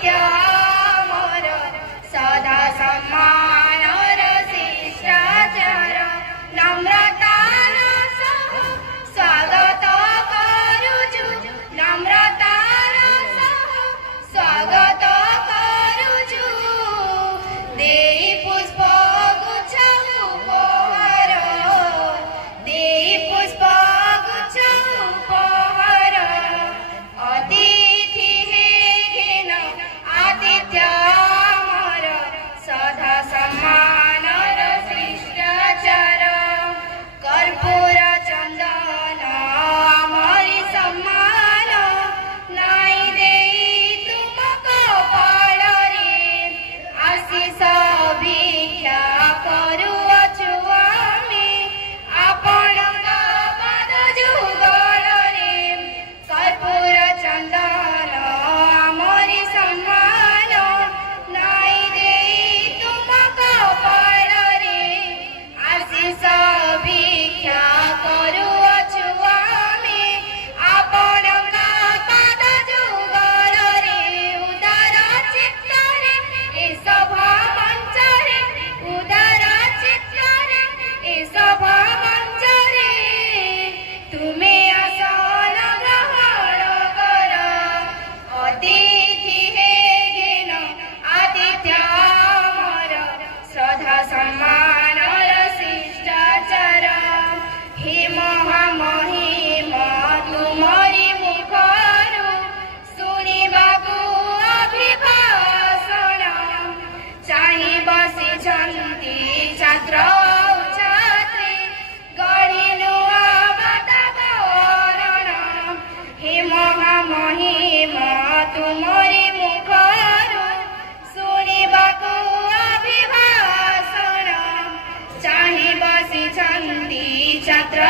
आदित्य मोर सदा सम्मानर शिष्टाचार नम्रतार सह स्वागत करुछु नम्रतार सह स्वागत करुछु देई पुष्प गुच्छ उपहार देई पुष्प गुच्छ उपहार अतिथि हे घेन आदित्य मोर सदा सम्मानर शिष्टाचार कर्पूर चंदन आमरि सम्मान नाई देई तुम कपाल रे आशीष भिक्षा करुअछु आमे आपणक पद जुगल रे कर्पूर चंदन आमरि सम्मान नाई देई तुम कपाल रे आशीष भिक्षा करुअछु आमे आपणक पद जुगल रे उदार चित्तरे ए सभा मंचरे उदार चित्तरे ए सभा मंचरे तुमे आसन ग्रहण कर अतिथि हे घेन आदित्य मोर सदा सम्मानर शिष्टाचार हे महामहिम तुमरि मुखरु शुणिबाकु अभिभाषण चाहि बसिछन्ति छात्र छात्री गढी नुआ वातावरण हे महामहिम तुमरि मुखरु शुणिबाकु अभिभाषण चाहि बसिछन्ति छात्र